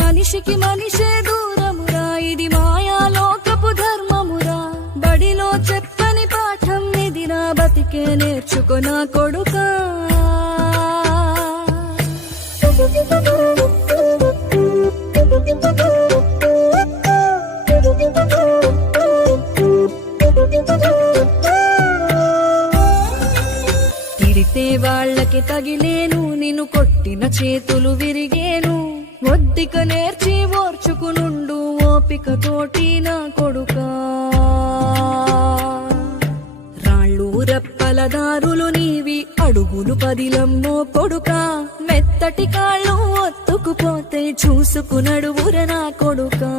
మనిషికి మనిషే దూరమురా ఇది మాయాలోకపు ధర్మమురా బడిలో చెప్పని పాఠం నిదినా బతికే నేర్చుకున్నా కొడుకా తిడితే వాళ్ళకి తగిలేను నిన్ను కొట్టిన చేతులు విరిగేను ఒద్దిక నేర్చి ఓర్చుకునుండు తోటి నా కొడుకా రాళ్ళు రెప్పల దారులు నీవి అడుగులు పదిలమ్మో కొడుకా మెత్తటి కాళ్ళు ఒత్తుకుపోతే చూసుకునడువుర నా కొడుకా